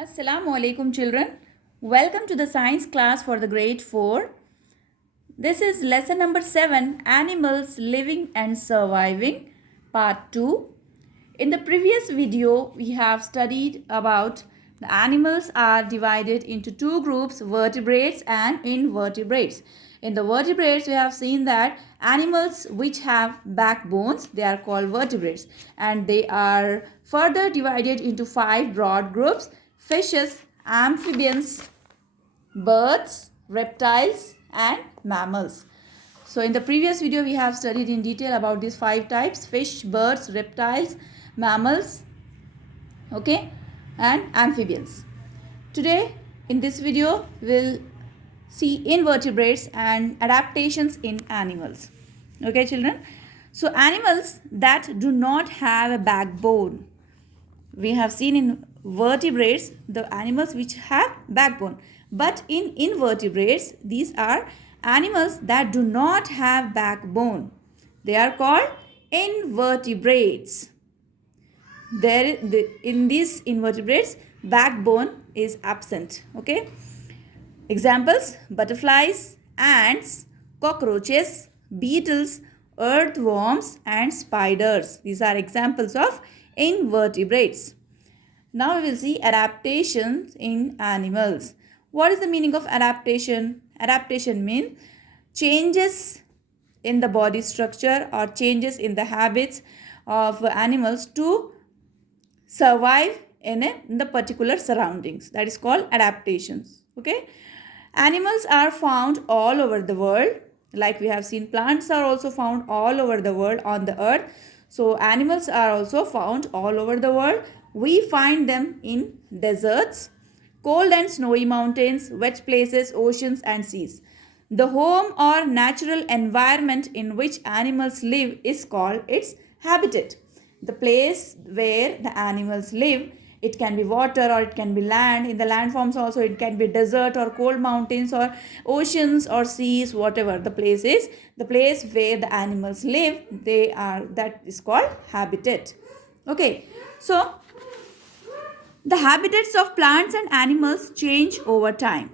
Assalamu alaikum children. Welcome to the science class for the grade 4. This is lesson number 7, Animals Living and Surviving, part 2. In the previous video, we have studied about the animals are divided into two groups, vertebrates and invertebrates. In the vertebrates, we have seen that animals which have backbones, they are called vertebrates, and they are further divided into 5 broad groups: fishes, amphibians, birds, reptiles, and mammals. So in the previous video, we have studied in detail about these 5 types: fish, birds, reptiles, mammals, okay, and amphibians. Today in this video, we'll see invertebrates and adaptations in animals. Okay, children? So animals that do not have a backbone. We have seen in vertebrates the animals which have backbone, but in invertebrates these are animals that do not have backbone. They are called invertebrates. In these invertebrates, backbone is absent. Okay. Examples: butterflies, ants, cockroaches, beetles, earthworms, and spiders. These are examples of invertebrates. Now we will see adaptations in animals. What is the meaning of adaptation? Adaptation means changes in the body structure or changes in the habits of animals to survive in the particular surroundings. That is called adaptations. Okay. Animals are found all over the world. Like we have seen, plants are also found all over the world on the earth. So animals are also found all over the world. We find them in deserts, cold and snowy mountains, wet places, oceans and seas. The home or natural environment in which animals live is called its habitat. The place where the animals live, it can be water or it can be land. In the land forms also, it can be desert or cold mountains or oceans or seas, whatever the place is, the place where the animals live, that is called habitat. Okay, so the habitats of plants and animals change over time.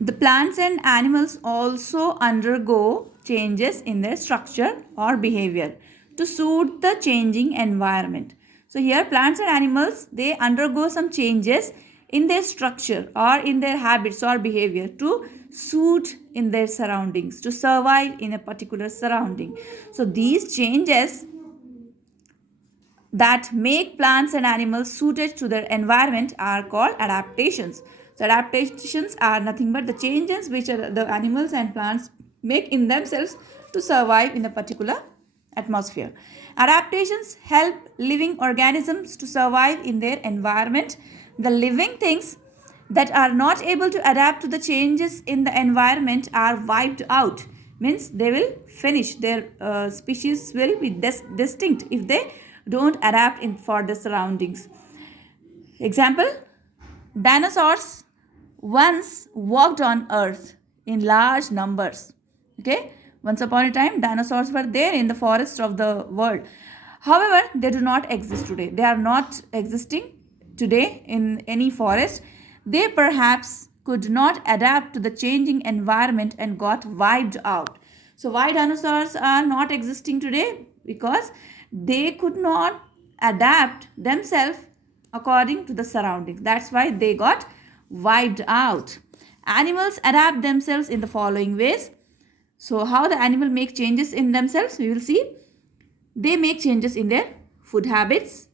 The plants and animals also undergo changes in their structure or behavior to suit the changing environment. So here plants and animals, they undergo some changes in their structure or in their habits or behavior to suit in their surroundings, to survive in a particular surrounding. So these changes that make plants and animals suited to their environment are called adaptations. So adaptations are nothing but the changes which the animals and plants make in themselves to survive in a particular atmosphere. Adaptations help living organisms to survive in their environment. The living things that are not able to adapt to the changes in the environment are wiped out. Means they will finish. Their species will be distinct if they don't adapt for the surroundings. Example: dinosaurs once walked on earth in large numbers. Okay, once upon a time dinosaurs were there in the forests of the world. However, they do not exist today. They are not existing today in any forest. They perhaps could not adapt to the changing environment and got wiped out. So why dinosaurs are not existing today? Because they could not adapt themselves according to the surroundings. That's why they got wiped out. Animals adapt themselves in the following ways. So how the animal make changes in themselves, we will see. They make changes in their food habits,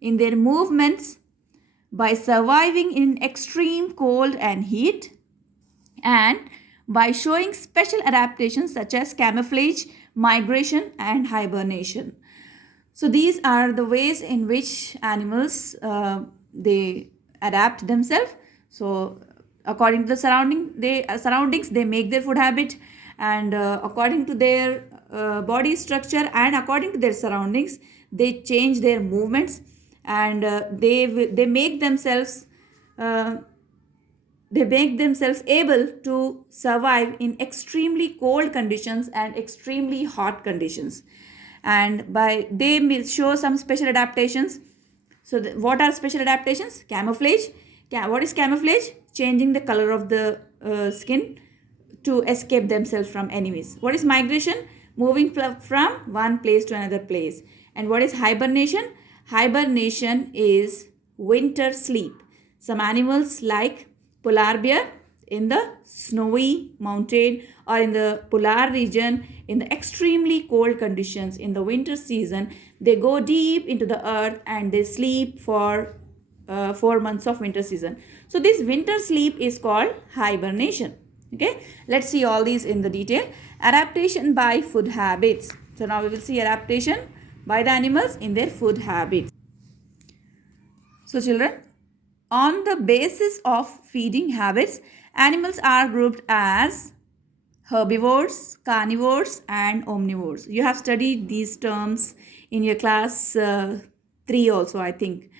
in their movements, by surviving in extreme cold and heat, and by showing special adaptations such as camouflage, migration and hibernation. So these are the ways in which animals they adapt themselves. So according to the surroundings, they make their food habit, and according to their body structure and according to their surroundings, they change their movements, and they make themselves able to survive in extremely cold conditions and extremely hot conditions. And by they will show some special adaptations. So what are special adaptations? Camouflage. What is camouflage? Changing the color of the skin to escape themselves from enemies. What is migration? Moving from one place to another place. And what is hibernation? Hibernation is winter sleep. Some animals like polar bear in the snowy mountain or in the polar region in the extremely cold conditions in the winter season, they go deep into the earth and they sleep for 4 months of winter season. So this winter sleep is called hibernation. Okay, let's see all these in the detail. Adaptation by food habits. So now we will see adaptation by the animals in their food habits. So children, on the basis of feeding habits, animals are grouped as herbivores, carnivores and omnivores. You have studied these terms in your class 3 also, I think.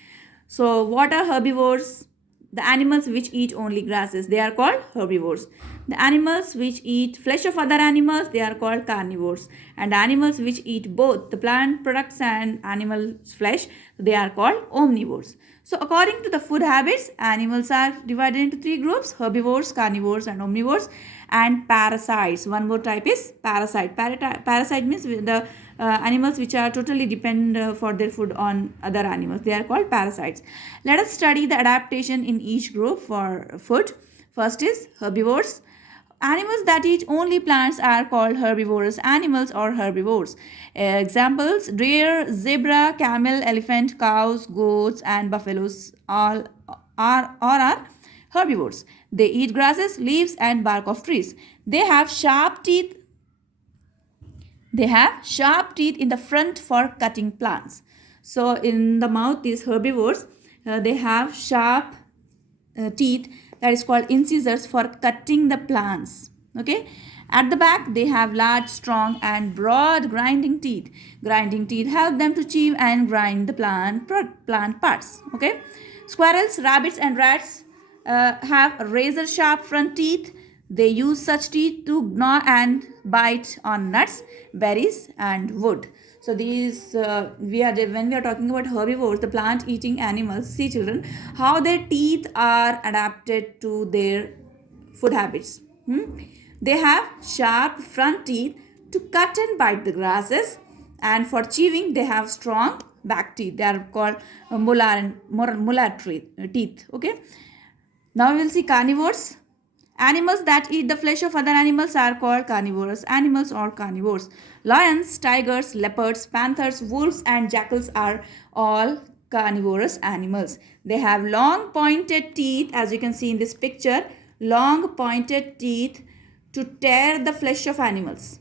So what are herbivores? The animals which eat only grasses, they are called herbivores. The animals which eat flesh of other animals, they are called carnivores. And animals which eat both the plant products and animal flesh, they are called omnivores. So according to the food habits, animals are divided into 3 groups: herbivores, carnivores and omnivores. And parasites. One more type is parasite. Parasite means the animals which are totally depend for their food on other animals. They are called parasites. Let us study the adaptation in each group for food. First is herbivores. Animals that eat only plants are called herbivorous animals or herbivores. Examples: deer, zebra, camel, elephant, cows, goats and buffaloes all are herbivores. They eat grasses, leaves and bark of trees. They have sharp teeth. They have sharp teeth in the front for cutting plants. So in the mouth, these herbivores, they have sharp teeth, that is called incisors, for cutting the plants. Okay. At the back, they have large, strong and broad grinding teeth. Grinding teeth help them to chew and grind the plant parts. Okay. Squirrels, rabbits and rats have razor sharp front teeth. They use such teeth to gnaw and bite on nuts, berries and wood. So these when we are talking about herbivores, the plant eating animals, see children, how their teeth are adapted to their food habits. They have sharp front teeth to cut and bite the grasses, and for chewing they have strong back teeth. They are called molar teeth. Okay. Now we will see carnivores. Animals that eat the flesh of other animals are called carnivorous animals or carnivores. Lions, tigers, leopards, panthers, wolves and jackals are all carnivorous animals. They have long pointed teeth, as you can see in this picture, long pointed teeth to tear the flesh of animals.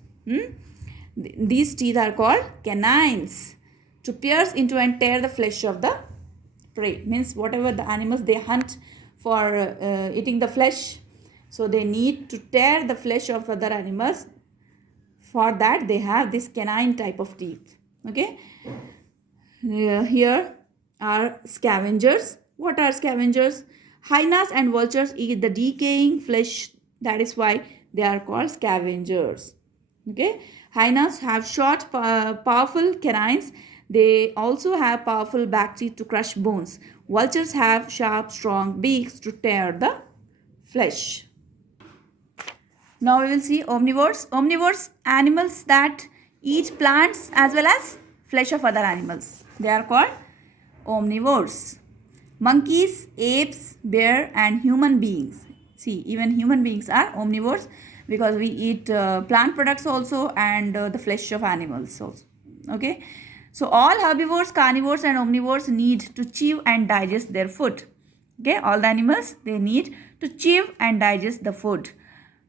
These teeth are called canines, to pierce into and tear the flesh of the prey. Means whatever the animals they hunt for eating the flesh, so they need to tear the flesh of other animals. For that they have this canine type of teeth. Okay. Here are scavengers. What are scavengers? Hyenas and vultures eat the decaying flesh. That is why they are called scavengers. Okay. Hyenas have short, powerful canines. They also have powerful back teeth to crush bones. Vultures have sharp, strong beaks to tear the flesh. Now we will see omnivores. Omnivores, animals that eat plants as well as flesh of other animals. They are called omnivores. Monkeys, apes, bear and human beings. See, even human beings are omnivores because we eat plant products also and the flesh of animals also. Okay. So all herbivores, carnivores and omnivores need to chew and digest their food. Okay. All the animals, they need to chew and digest the food.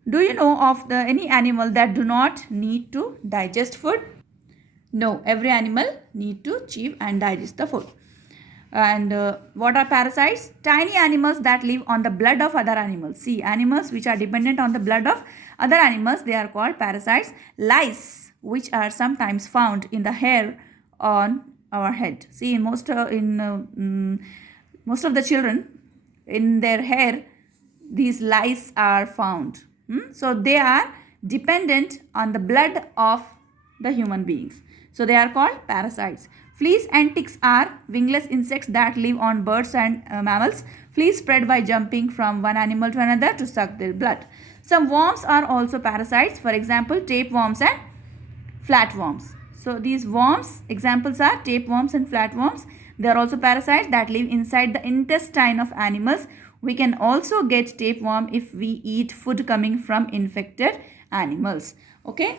Do you know of any animal that do not need to digest food? No, every animal need to chew and digest the food. And what are parasites? Tiny animals that live on the blood of other animals. See, animals which are dependent on the blood of other animals, they are called parasites. Lice, which are sometimes found in the hair on our head. See, in most of the children, in their hair, these lice are found. So they are dependent on the blood of the human beings. So they are called parasites. Fleas and ticks are wingless insects that live on birds and mammals. Fleas spread by jumping from one animal to another to suck their blood. Some worms are also parasites, for example, tapeworms and flatworms. So these worms, examples are tapeworms and flatworms. They are also parasites that live inside the intestine of animals. We can also get tapeworm if we eat food coming from infected animals. Okay,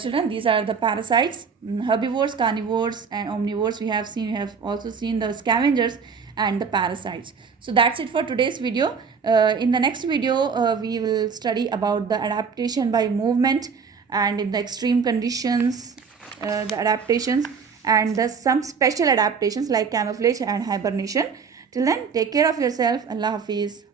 children, these are the parasites. Herbivores, carnivores, and omnivores. We have also seen the scavengers and the parasites. So that's it for today's video. In the next video, we will study about the adaptation by movement, and in the extreme conditions, the adaptations, and some special adaptations like camouflage and hibernation. Till then, take care of yourself. Allah Hafiz.